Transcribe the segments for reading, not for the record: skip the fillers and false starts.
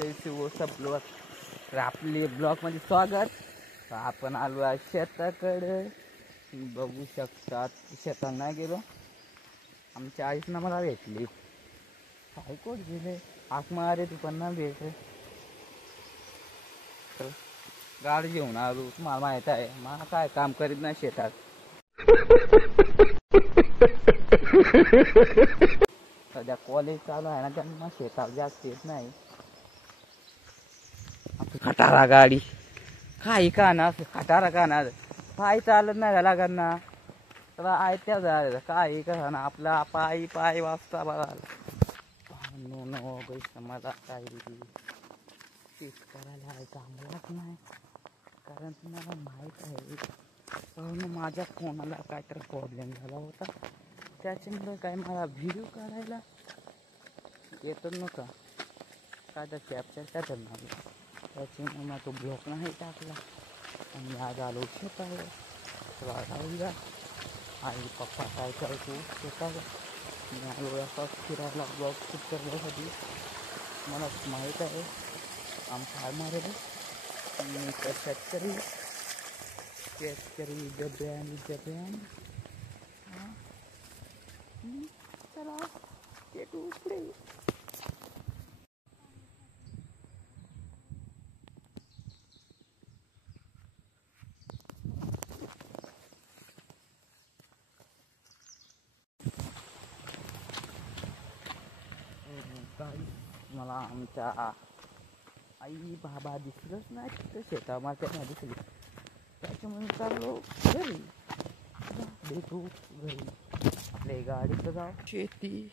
कैसे वो सब ब्लॉग. तर आपले ब्लॉगमध्ये स्वागत. तर आपण आलो आहे शेताकडे. बघू शकतात शेतांना गेलो. आमच्या आईसना मला भेटली. काय कोण गेले हाक मारे तू पण ना भेटले. तर गाडी घेऊन आलो. तुम्हाला माहीत आहे मला काय काम करीत नाही शेतात. सध्या कॉलेज चालू आहे ना त्यांना शेतात जास्त येत नाही. खटारा गाडी काय का ना खटारा का ना पाय चालत नाही लागत ना. तर आयत्या झालं काय का ना आपला पायी पाय वाजता बघा. नो मला काय तेच करायला चांगलाच नाही. कारण तुम्हाला माहीत आहे माझ्या फोनाला काहीतरी प्रॉब्लेम झाला होता. त्याच्यामुळे काय मला व्हिडिओ काढायला येतच नव्हता. काय तर कॅप्चर काय करणार. त्याच्यामुळे मग तो ब्लॉक नाही टाकला. आणि आज आलो शेतावर. जाऊया आई पप्पा काय करतो शेतावर. मी आलो असाच फिरायला ब्लॉग शूट करण्यासाठी. मला माहीत आहे आमचा आरमारे मी तर शेतकरी डब्यान चला येतो पुढे. मला आमच्या आई बाबा दिसलंच नाही तिथं शेतामध्ये दिसली. त्याच्यामुळे चाललो घरी. भेटू घरी आपल्या गाडीचं जाऊ शेती.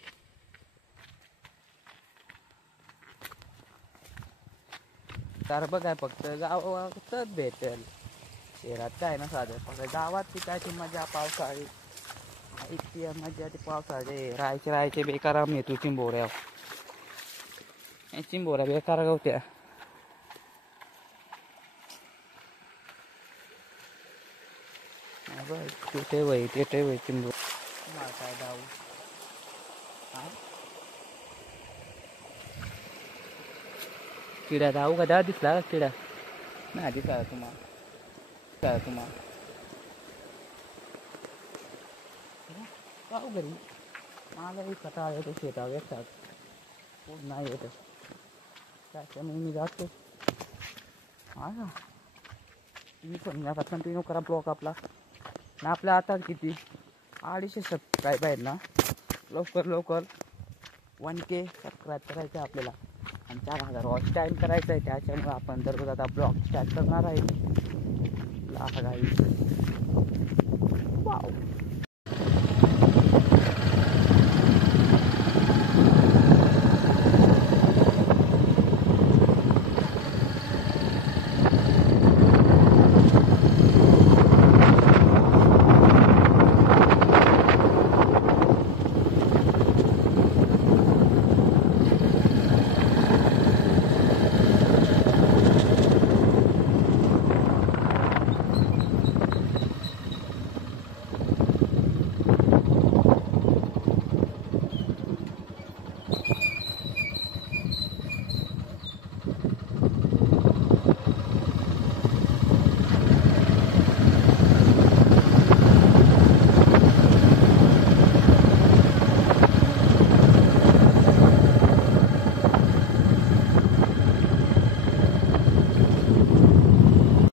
तर बघाय फक्त गावातच भेटेल. शहरात काय ना साधं फक्त गावात ती काय ती मजा पावसाळी इतकी मजा ती पावसाळे राहायचे बेकार आम्ही येतो चिंबोऱ्या. चिंबोऱ्या बेकार गवत्या. ते वय चिंबोर तुम्हाला काय जाऊ किड्या जाऊ का दिसला का किड्या नाही दिसला तुम्हाला जाऊ घरी. मलाही कटाळ येतो शेतावर येतात खूप नाही येत. त्याच्यामुळे मी जातो. हा का तुम्ही पण आता कंटिन्यू करा ब्लॉग आपला. ना आपल्या आता किती 250 सबस्क्राईब आहेत ना. लवकर 1K सबस्क्राईब करायचं आपल्याला. आणि 4000 वॉच टाईम करायचं आहे. त्याच्यामुळे आपण दररोज आता ब्लॉग स्टार्ट करणार आहे. वाव